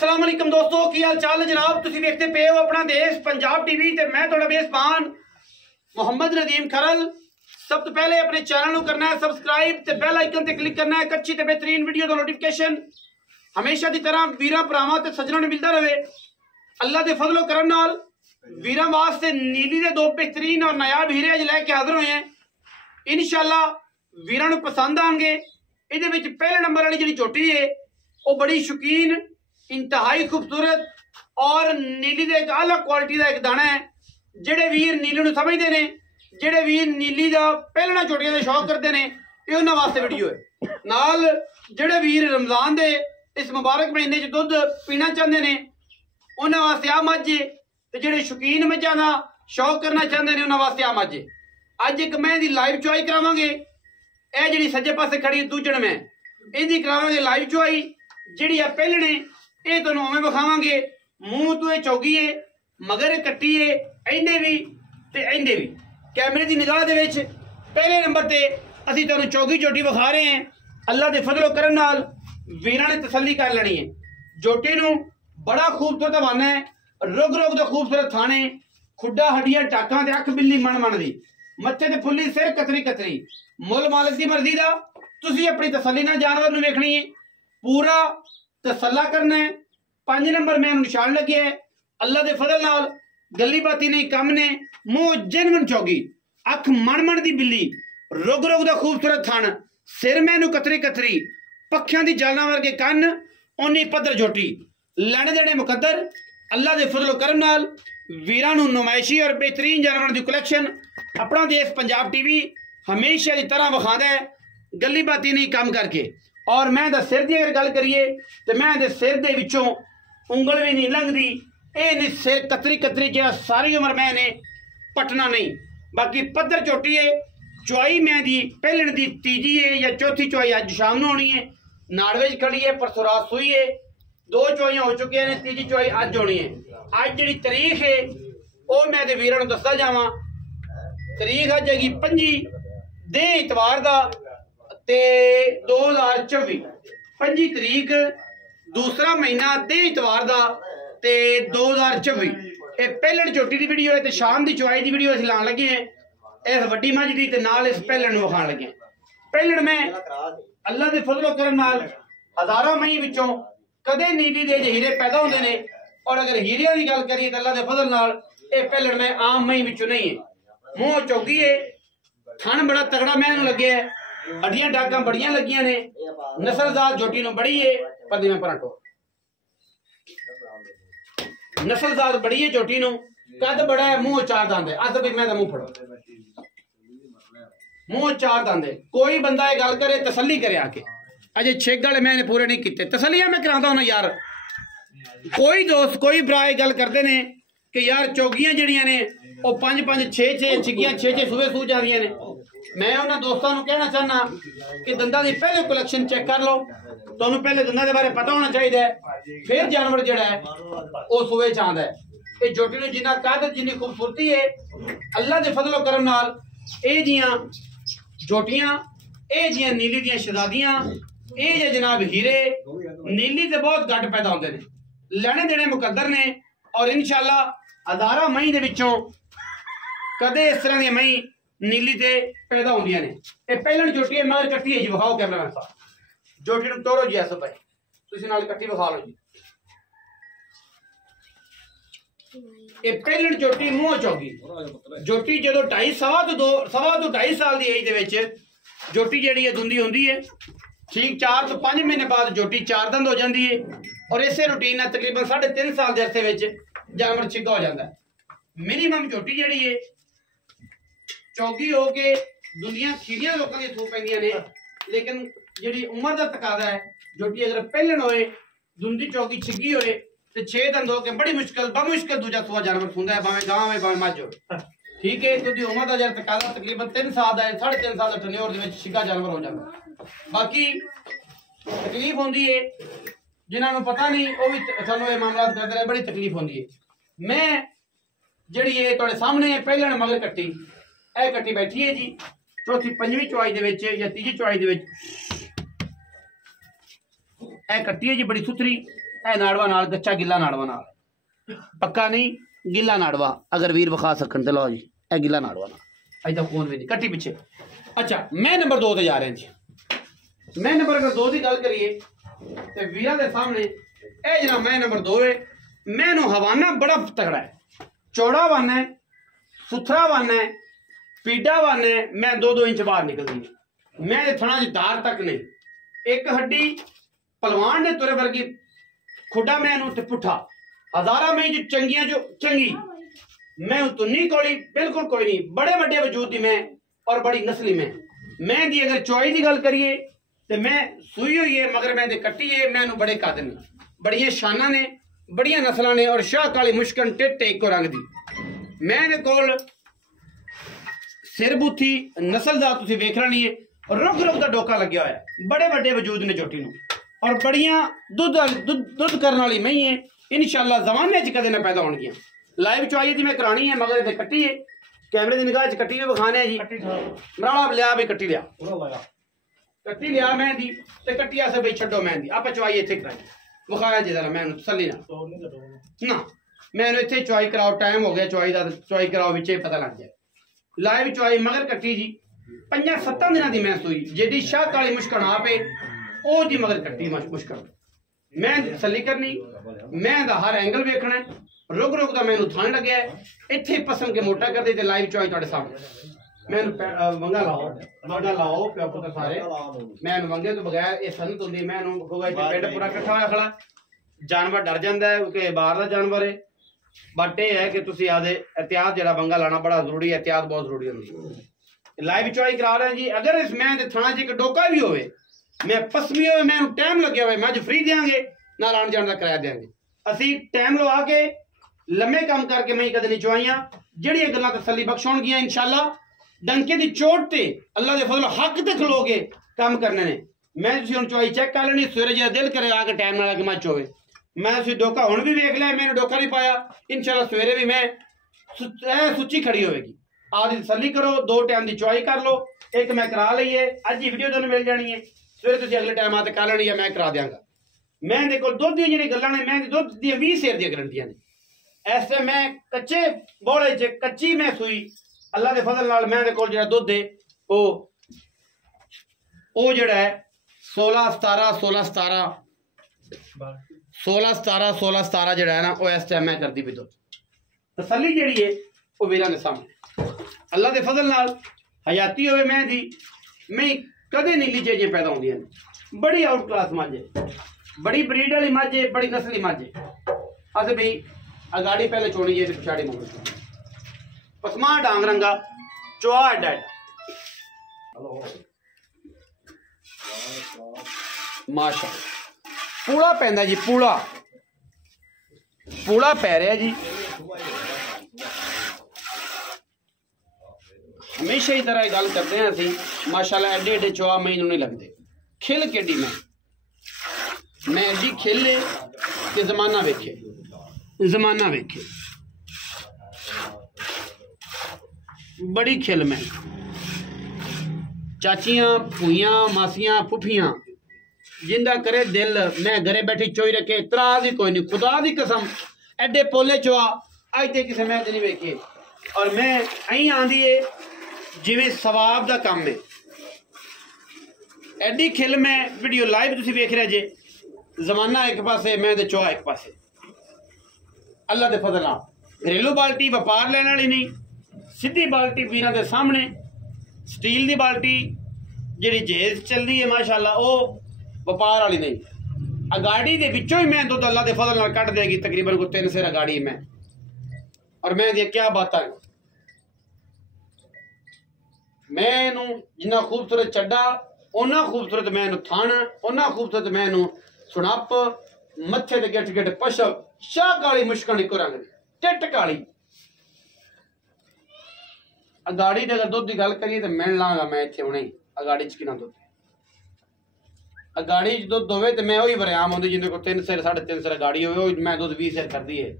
अस्सलाम वालेकुम दोस्तों, की हाल चाल है जनाब। तुसीं वेखदे पे हो अपना देश पंजाब टीवी ते मैं तुहाडा मेज़बान मोहम्मद नदीम खरल। सब तो पहले अपने चैनल को करना है सबसक्राइब ते बेल आइकन ते क्लिक करना है। एक अच्छी ते बेहतरीन वीडियो का नोटिफिकेशन हमेशा की तरह वीरां भरावां ते सज्जनां नूं मिलदा रहे। अल्लाह दे फजलो करम नाल वीरां वास्ते नीली दे दो बेहतरीन और नायाब हीरे अज लैके हाजिर होए हैं। इंशाअल्लाह वीरां नूं पसंद आएंगे। इहदे विच पहले नंबर वाली जिहड़ी झोटी है वो बड़ी शौकीन, इंतहाई खूबसूरत और नीली दे एक आला क्वालिटी का एक दाना है। जेडे वीर नीली नूं समझदे ने, जेडे वीर नीली दा पहलना झोटियां दे शौक करते हैं, ये उन्हां वास्ते वीडियो है। नाल जेडे वीर रमजान दे इस मुबारक महीने च दुध पीना चाहते हैं उन्हां वास्ते आ मझ है, ते जेडे शौकीन मझां दा शौक करना चाहते हैं उन्हां वास्ते आ मझ है। अज एक मैं दी लाइव चुआई करावांगे। यह जिहड़ी सज्जे पासे खड़ी दूजण में इहदी करावांगे लाइव चुआई। जिहड़ी आ पहलणे ये तुहानूं उवें विखावांगे। मूँह तो ये चौगी है, मगर कट्टी है, इहदे भी ते इहदे भी। कैमरे की निगाह दे विच पहले नंबर ते असीं तुहानूं चौगी झोटी विखा रहे हैं। अल्लाह दे फजलो करम नाल वीरां ने तसल्ली कर लेनी है। झोटी नूं बड़ा खूबसूरत हवाना है, रुग रुग दा खूबसूरत थाने, खुड्डा हड्डियां टाकां ते अख बिल्ली मन मन दी, मत्थे ते फुल्ली सिर कतरी कतरी। मुल मालिक की मर्जी दा तुसीं अपनी तसल्ली नाल जानवर नूं वेखणी है, पूरा तसल्ला करना है। 5 नंबर मैं निशान लगे है। अल्लाह के फजल नाल गली बाती नहीं कम ने। मुंह जेनवन चौगी, अख मन मन दी बिल्ली, रुग रुग दा खूबसूरत थन, सिर मैनू कतरी कतरी, पखियां दी जालना वर्गे कन, उन्नी पद्धर झोटी, लैने देने मुकद्दर। अल्लाह के फजलो करम नाल वीरां नूं नुमाइशी और बेहतरीन जानवरों की कलैक्शन अपना देश पंजाब टीवी हमेशा की तरह विखादा है, गली बाती नहीं कम करके। और मैं दा सिर की अगर गल करिए तो मैं दे सिर दे विचों उंगल भी नहीं लंघदी। ये नहीं सिर कतरी कतरी जो सारी उम्र मैंने पटना नहीं। बाकी पद्धर झोटी है। चुआई मैं दी पहलण दी तीजी है या चौथी चुआई अज शाम नूं होनी है। नाड़वे खड़ी है, परसों रात सूई है, 2 चुआइयां हो चुकी हैं, तीजी चुआई अज होनी है। अज जी तारीख है वो मैं दे वीरां नूं दसदा जावां। तारीख अज हैगी 25 दे इतवार दा ते 2024 25 तरीक दूसरा महीना दे इतवार दा ते 2024। ये पहलण झोटी की वीडियो है, शाम की चुआई की वीडियो असीं लाण लगे हैं। इस वड्डी मझ दी ते नाल इस पहलण नूं विखाण लगे। पहलण में अल्लाह के फजलो करम नाल हज़ारां मई विचों कदे नीली दे हीरे पैदा होंदे ने। और अगर हीरियां की गल करिए तो अल्लाह के फजल नाल ये पहलण में आम मई विचों नहीं है। मूँह चौगी है, थन बड़ा तगड़ा मैनूं लगे है, हड्डियां डाकां बड़ियां लगियां ने, नस्लजात झोटी नूं बड़ी है। पर मैं पराठो नस्लजात बड़ी है झोटी नूं, कद बड़ा है, मुंह 4 दंद है। अस भी मैं मुंह फड़ो, मुंह 4 दंद है। कोई बंदा ये गल करे तसल्ली करे आके। अजे 6 गल मैंने पूरे नहीं किते, तसल्लियां मैं करांदा हूं यार। कोई दोस्त कोई भरा ये गल करते ने कि यार चौगियां जड़ियां ने वो 5-5 6-6 छिगियां 6-6 सूबे सूह जांदियां ने। मैं उन्होंने दोस्तों को कहना चाहना कि दंदा की पहले कलैक्शन चेक कर लो। तुहानू पहले दंदा के बारे पता होना चाहिए, फिर जानवर जिहड़ा है वो सूबे च आंदा है। ये झोटी नूं जिन्ना कद जिन्नी खूबसूरती है अल्लाह के फजलो करम नाल ये जियां झोटियां, ये जियां नीली दियां शहजादियां, ये जे जनाब हीरे नीली ते बहुत घट पैदा होंदे ने, लैने देने मुकद्दर ने। और इंशाअल्लाह हज़ारां मई दे विचों कदे इस तरह दी मई नीली ते पैदा होंदियां ने। ये पहलण झोटी है, मगर कट्टी है जी। विखाओ कैमरामैन साहब, झोटी नूं तोड़ो जी। ऐसा भाई तुसीं नाल कट्टी विखा लो जी। ये पहलण झोटी मूँह चौगी झोटी जदों 2.5 साल की एज दे विच झोटी जिहड़ी है दुंदी होंदी है। ठीक 4 तो 5 महीने बाद झोटी 4 दंद हो जाती है। और इसे रूटीन तकरीबन 3.5 साल के अरसे विच जानवर छिगा हो जाता है। मिनीमम झोटी जिहड़ी है चौगी हो के दुनिया खीरियां लोगों की थू पैंदियां ने, लेकिन जिहड़ी उम्र का तकाजा है झोटी अगर पहलण होए दुंदी चौगी छिगी होए तो 6 दंद हो के बड़ी मुश्किल बमुश्किल दूजा सूआ जानवर सुंदा है, भावें गां होए भावें मझ हो। ठीक है, क्योंकि उम्र का जरा तकाजा तकरीबन 3 साल का है, 3.5 साल का टन्योर दे विच छिगा जानवर हो जाता। बाकी तकलीफ होंदी है जिन्होंने पता नहीं वो भी सानू ये मामला करते रहे, बड़ी तकलीफ होंदी है। मैं जिहड़ी है तुहाडे सामने पहलण मगर कट्टी ए कट्टी बैठी है जी। चौथी 5वीं चुआई दे विच या तीजी चुआई दे विच ए कट्टी है जी बड़ी सुथरी, ए नाड़वा नाल कच्चा गिला नाड़वा नाल, पक्का नहीं गिला नाड़वा अगर वीर विखा सकन तो लो जी, ए गिला नाड़वा नाल अज तक कौन भी नहीं कट्टी पिछे। अच्छा मैं नंबर 2 ते जा रहा जी। मैं नंबर अगर 2 की गल करिए तो वीरा के सामने ए जनाब मैं नंबर 2 है। मैनू हवाना बड़ा तगड़ा है, चौड़ा वन है, सुथरा वन है, पीडा वन है, मैं 2-2 इंच बाहर निकलती है, मैं थना दार तक नहीं, एक हड्डी पलवान ने तुरे वर्गी खुडा मैनू ते पुठा हजारा में जो चंगियां जो चंगी मैं तुन्नी कोली बिल्कुल कोई नहीं, बड़े बड़े वजूद दी मैं और बड़ी नस्ली मैं दी अगर चौई की गल करिए तो मैं सूई हुई है मगर मैं कट्टी है, मैनू बड़े कद ने, बड़िया शाना ने, बड़िया नस्लों ने और शाह काली मुश्कन टिट एक को रंग दी। मैं कोल सिर बूथी नस्ल का तुम वेखना नहीं है, रुक रुक का डोका लग्या होया, बड़े बड़े वजूद ने झोटी नूं और बड़िया दुध करने वाली मई है, इंशाअल्लाह जमाने च कदे ना पैदा होणगियां। लाइव चुआई थी मैं करानी है मगर इतने कट्टी है, कैमरे की निगाह च कट्टी भी विखाने जी, मराला लिया भाई कट्टी लिया, कट्टी लिया मैं दी ते कट्टी आसे भाई छड्डो मैं दी आप चुआई इत्थे कराई विखाया जी, मैं तसल्ली ना मैं इत्थे चुआई कराओ, टाइम हो गया चुआई का, चुआई कराओ विच पता लग जाए। लाइव चुआई मगर कट्टी जी 5-7 दिनों की मैं सूई, जेडी शाह काली मुश्कन आप है ओ जी मगर कट्टी मुश्कन मैं तसल्ली करनी, मैं हर एंगल वेखना है, रुक रुक का मैनू थान लगे इत्थे पसंद के मोटा कर दे। लाइव चुआई तुहाडे सामने मैनू वंगा लाओ मोटा लाओ प्यो पुत्र सारे, मैनू वंगे तो बगैर ये सनत होंदी, मैनू पेट पूरा कट्ठा होया खड़ा, जानवर डर जाता है क्योंकि बाहर का जानवर है, बट यह है कि तुसीं आदे एहतियात जरा वंगा लाना बड़ा जरूरी है, एहतियात बहुत जरूरी होंदी। लाइव चुआई करा रहे हैं जी, अगर इस मैं थाना च एक डोका भी होवे, मैं पसमी हो मैं टाइम लगे हुए मैं फ्री देंगे ना आने जाने का किराया देंगे, असी टाइम लवा के लम्बे काम करके मैं कदे नहीं चुआइया, जड़िया गल्लां तसल्ली बख्श होणगियां इंशाअल्लाह, डंके की चोट ते अल्लाह दे फजल हक ते खलोगे काम करने ने। मैं तुसीं हुण चुआई चेक कर लेनी, सवेरे जो दिल करे आके टाइम नाल आके मच होवे, मैं तुसीं डोका हुण भी वेख लिया, मैंने डोका नहीं पाया, इंशाअल्लाह सवेरे भी मैं सुच्ची खड़ी होवेगी। आदि तसल्ली करो, 2 टाइम की चुआई कर लो, एक मैं करा ली है अज ही वीडियो तुहानूं मिल जानी है, सवेरे तुसीं अगले टाइम आते कर लेनी है मैं करा देंगा। मैं दे कोल दुध दी जिहड़ी गल्लां ने, मैं दुध दी 20 सेर दी गारंटियां ने, ऐसे मैं कच्चे बोले च कच्ची मैं सूई अल्लाह के फजल नाल मैं दे कोल जिहड़ा दुध है ओ जिहड़ा है 16-17 जिहड़ा है ना वो इस टाइम मैं करदी भी दुध तसल्ली जिहड़ी है वो वीरां दे सामने अल्लाह के फजल नाल हयाती होवे मैं दी मैं कदे नीली चीजें पैदा होंदियां ने, बड़ी आउट क्लास मझ है, बड़ी ब्रीड वाली मझ है, बड़ी नस्ली मझ है। अस भाई अगाड़ी पहले छोड़ी है पिछाड़ी मुंह पसमा डांग रंगा चुआ डेड माशा पूड़ा पैंदा जी, पूड़ा पै रहा जी, हमेशा ही तरह गल करते हैं असी माशाल्लाह एडे एडे चुआ मैनू नहीं लगते, खिल केडी मैं एडी खिल है कि जमाना वेखे बड़ी खिल मैं चाचियां भूइयां मासियां फुफियां जिंदा करे दिल मैं घरे बैठी चोई रखे इतराज ही कोई नहीं, खुदा दी कसम एडे पोले चुआ अज तक किसी मैं नहीं वेखे, और मैं अं आंदी है जिवें सवाब का काम है, एडी खिल मैं वीडियो लाइव तुसीं वेख रहे जे, जमाना एक पासे मैं ते चुआ एक पासे, अल्लाह दे फजल नाल घरेलू बाल्टी व्यापार लेने वाली नहीं, सीधी बाल्टी वीरां दे सामने स्टील दी बाल्टी जिहड़ी जेज चलदी है माशाअल्लाह वो व्यापार वाली नहीं, अगाड़ी दे विचों ही मैं दुध अल्लाह दे फजल नाल कट देगी तकरीबन को 3 सेर अगाड़ी मैं, और मैं दी क्या बात है मैनू जिन्ना खूबसूरत चड्डा उन्ना खूबसूरत मैनू थान उन्ना खूबसूरत मैनू सुनप मत्थे ते गिट गिट पशव शाह काली मुश्कन इको रंग टिट काली। अगाड़ी दे अगर दुध की गल करिए तो मिल लांगा मैं इत्थे हुणे अगाड़ी च किना दुध, अगाड़ी दुध होवे तो मैं वही वरियाम होंदी जिंदे को 3 सेर 3.5 सेर अगाड़ी होवे मैं दुध 20 सेर करदी है,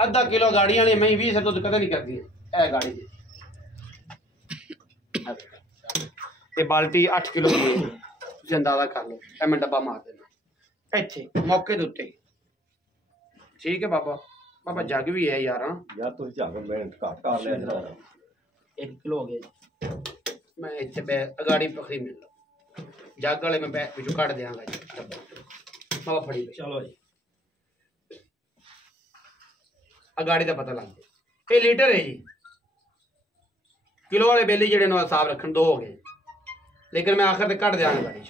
अद्धा किलो गाड़ी वाली मैं 20 सेर दुध कदे नहीं करदी है। गाड़ी ये बाल्टी 8 किलो की ਤੁਸੀਂ ਅੰਦਾਜ਼ਾ ਕਰ ਲਓ। ਇਹ ਮੈਂ ਡੱਬਾ ਮਾਰ ਦੇਣਾ ਇੱਥੇ ਮੌਕੇ ਦੇ ਉੱਤੇ। ਠੀਕ ਹੈ ਬਾਬਾ। ਬਾਬਾ ਜੱਗ ਵੀ ਹੈ ਯਾਰ। ਯਾਰ ਤੁਸੀਂ ਝੱਗ ਮੈਂ ਘੱਟ ਕਰ ਲਿਆ ਜਰਾ। 1 ਕਿਲੋ ਹੋ ਗਿਆ ਜੀ। ਮੈਂ ਇੱਥੇ ਅਗਾੜੀ ਪਖੜੀ ਮਿਲ ਲਓ ਜੱਗ ਵਾਲੇ ਮੈਂ ਵਿੱਚੋਂ ਕੱਢ ਦਿਆਂਗਾ ਜੀ ਡੱਬਾ। ਬਾਬਾ ਫੜੀ ਚਲੋ ਜੀ। ਅਗਾੜੀ ਦਾ ਪਤਾ ਲੱਗ ਗਿਆ। ਇਹ ਲੀਟਰ ਹੈ ਜੀ। किलो वाले बेली जेडे नो हिसाब रखन 2 हो गए, लेकिन मैं आखिर कट दिया गाड़ी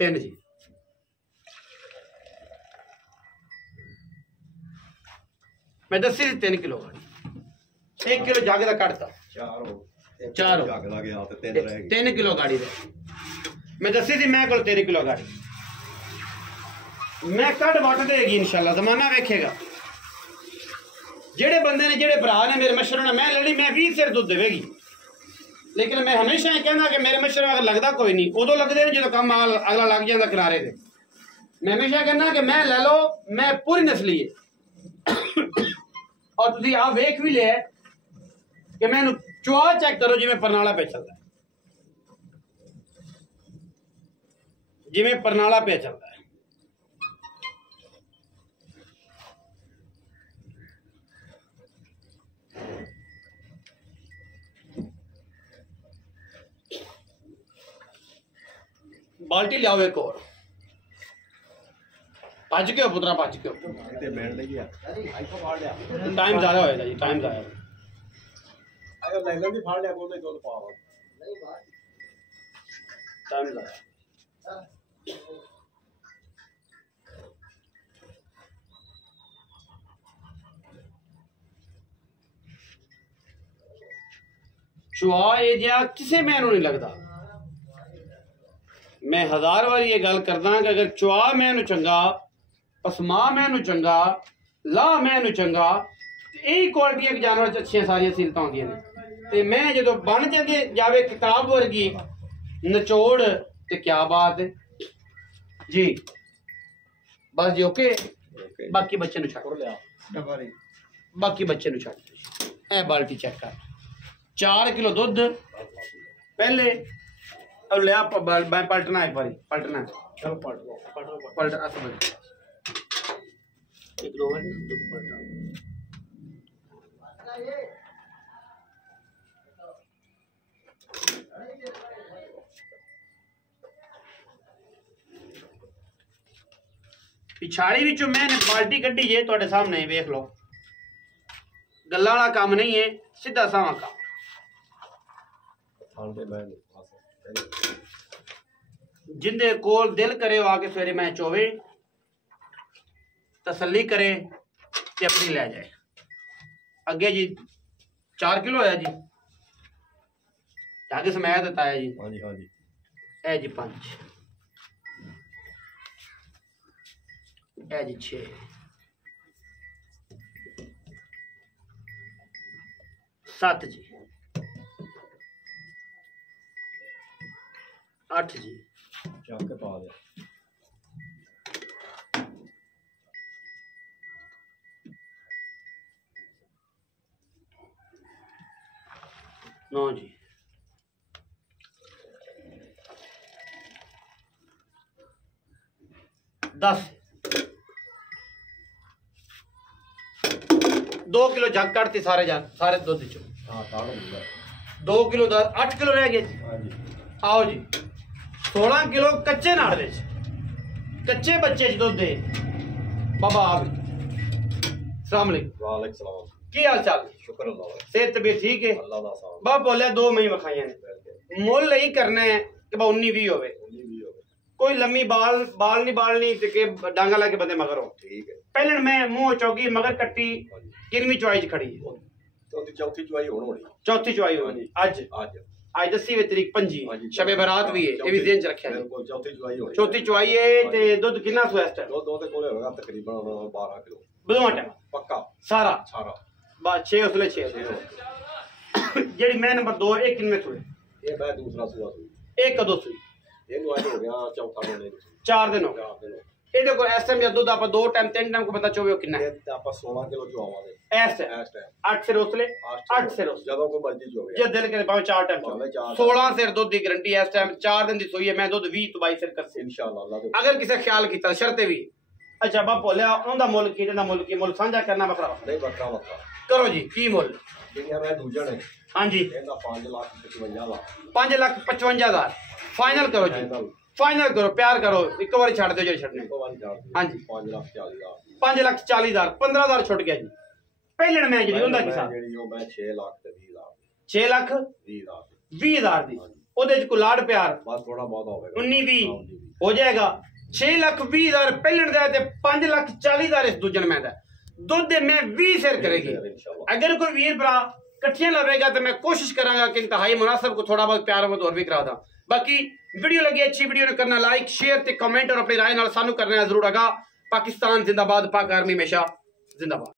3 जी। मैं दसी 3 किलो गाड़ी 1 किलो जग का कटता 4 3 किलो गाड़ी मैं दसी थी। मैं को 3 किलो गाड़ी मैं कट वट देगी इंशाल्लाह। जमाना वेखेगा। जेड़े बंदे ने जेड़े भरा ने मेरे मशवरे मैं लड़ी मैं 20 सिर दुध देगी, लेकिन मैं हमेशा कहना कि मेरे मशवरे अगर लगता कोई नहीं उदो लगते जो काम अगला लग जाता किनारे से। मैं हमेशा कहना कि मैं ले लो मैं पूरी नस्ली है। और तुम आप वेख भी लिया कि मैं चुआ चेक करो जिमें परनाला पे चलता है, जिमें परनाला पे चलता है। बाल्टी लियाओ एक और। भज के पुत्रा भज के टाइम ज्यादा होएगा जी। टाइम ज्यादा टाइम ज्यादा। चुआ ये जिहा किसे मैनू नहीं लगता। मैं 1000 बार ये गल करदा कि अगर चुआ मैनू चंगा, पसमा मैनू चंगा, ला मैनू चंगा, यही क्वालिटियां जानवर च अच्छियां सारियां सीलतां होंदियां ने। ते मैं जो बन जावे किताब वर्गी नचोड़ ते क्या बात है जी। बस जी ओके। बाकी बच्चे नू छड्ड लिया, बाकी बच्चे नू छड्ड। ए बाल्टी चेक कर 4 किलो दुध पहले लिया। मैं पलटना एक बारी पलटना। चलो पलट एक 2 बार दुध पलटा। पिछाड़ी विचों मैंने बाल्टी कड्डी जे तुहाडे सामने वेख लो। गल्लां वाला काम नहीं है, सीधा सावा काम। जिंदे कोल दिल करे आके सवेरे मैं चोवे तसल्ली करे ते अपनी ले जाए। अगे जी 4 किलो होया जी। आगे समय देता है जी। हाँ जी हाँ जी। ए जी 5, ए जी 6, 7 जी, 8 जी। के पा दे 9 जी। 10 2 किलो जग कटती सारे सारे दुध चो। 2 किलो 8 किलो रह गए। आओ जी 16 किलो कच्चे नाड़ दे कच्चे बच्चे दुध दे। बाबा आप सलाम अलैकुम की हाल चाल? शुक्र अल्लाह। सेहत तबीयत ठीक है? अल्लाह दा साथ। बाबा बोलिया 2 मही मखाइया ने मुल नहीं करना है कि 19-20 होवे। कोई लम्मी बाल नहीं बालनी के डांगा ला के बंदे मगर हो। ठीक है। पहले मैं मुंह चौकी मगर कट्टी किनवी चुआई च खड़ी है। चौथी चुआई होनी। चौथी चुआई होनी आज 10वीं तरीक 5 शबे बरात भी है। ये भी ध्यान च रखिया। चौथी चुआई है ते दुध कितना सो इस टाइम? दो ते कोले होगा तकरीबन 12 किलो बदवा टाइम पक्का सारा बस 6 उसले 6 जेडी मैं नंबर 2 एक किनमें सुई ये मैं दूसरा सुई एक कदों सुई ये आज हो गया चौथा दिन 4 दिन हो गए। ਇਹਦੇ ਕੋਲ ਇਸ ਟਾਈਮ ਜਾਂ ਦੁੱਧ ਆਪਾਂ 2 ਟਾਈਮ 3 ਟਾਈਮ ਕੋ ਬੰਦਾ ਚੋਵੇ ਕਿੰਨਾ ਹੈ? ਇਹ ਤੇ ਆਪਾਂ 16 ਕਿਲੋ ਚਵਾਵਾਂਗੇ ਇਸ ਟਾਈਮ ਇਸ ਟਾਈਮ 8 ਸਿਰ ਉਸਲੇ 8 ਸਿਰ ਉਸ ਜਦੋਂ ਕੋਈ ਮਰਜ਼ੀ ਚੋਵੇ ਜੇ ਦਿਲ ਕਰੇ ਭਾਵੇਂ 4 ਟਾਈਮ ਭਾਵੇਂ ਚਾਰ 16 ਸਿਰ ਦੁੱਧ ਦੀ ਗਾਰੰਟੀ ਇਸ ਟਾਈਮ 4 ਦਿਨ ਦੀ ਸੂਈ ਹੈ। ਮੈਂ ਦੁੱਧ 20 ਤੋਂ 22 ਸਿਰ ਕਰਸੇ ਇਨਸ਼ਾਅੱਲਾ ਅੱਲਾਹ ਦੇ ਅਗਰ ਕਿਸੇ ਖਿਆਲ ਕੀਤਾ ਸ਼ਰਤੇ ਵੀ ਅੱਛਾ ਬਾ ਭੋਲਿਆ ਉਹਦਾ ਮੁੱਲ ਕੀ ਇਹਦਾ ਮੁੱਲ ਕੀ ਮੁੱਲ ਸਾਂਝਾ ਕਰਨਾ ਵੱਖਰਾ ਨਹੀਂ ਬੱਕਰਾ ਬੱਕਰਾ ਕਰੋ ਜੀ ਕੀ ਮੁੱਲ ਜਿਹੜੀਆਂ ਮੈਂ ਦੂਜਾ ਨੇ ਹਾਂਜੀ ਇਹਦਾ 5,55,000 ਦਾ 5,55,000 ਫਾਈਨਲ ਕਰੋ ਜੀ ਫਾਈਨਲ ਕਰੋ ਪਿਆਰ ਕਰੋ ਇੱਕ ਵਾਰੀ ਛੱਡ ਦਿਓ ਜੇ ਛੱਡਣੇ ਇੱਕੋ ਵਾਰੀ ਛੱਡ ਦਿਓ। ਹਾਂਜੀ 5,40,000 5,40,000 15,000 ਛੁੱਟ ਗਿਆ ਜੀ ਪਹਿਲਣ ਮੈਂ ਜਿਹੜੀ ਉਹਦਾ ਕੀ ਹਿਸਾਬ ਜਿਹੜੀ ਉਹ ਮੈਂ 6 ਲੱਖ ਤੇ 20,000 6 ਲੱਖ 20,000 20,000 ਦੀ ਉਹਦੇ ਚ ਕੋਈ ਲਾੜ ਪਿਆਰ ਬਸ ਥੋੜਾ ਬਹੁਤ ਹੋਵੇਗਾ 19 20 ਹੋ ਜਾਏਗਾ 6,20,000 ਪਹਿਲਣ ਦਾ ਤੇ 5,40,000 ਇਸ ਦੂਜਣ ਮੈਂ ਦਾ ਦੁੱਧ ਦੇ ਮੈਂ 20 ਸਿਰ ਕਰੇਗੀ। ਅਗਰ ਕੋਈ ਵੀਰ ਭਰਾ ਇਕੱਠੀਆਂ ਲਵੇਗਾ ਤਾਂ मैं कोशिश करांगा कि इंतहाई मुनासिब को थोड़ा बहुत प्यार और भी करा दा। बाकी वीडियो लगी अच्छी वीडियो ने करना लाइक शेयर ते कमेंट और अपनी राय नाल सानू करना है जरूर आगा। पाकिस्तान जिंदाबाद, पाक आर्मी हमेशा जिंदाबाद।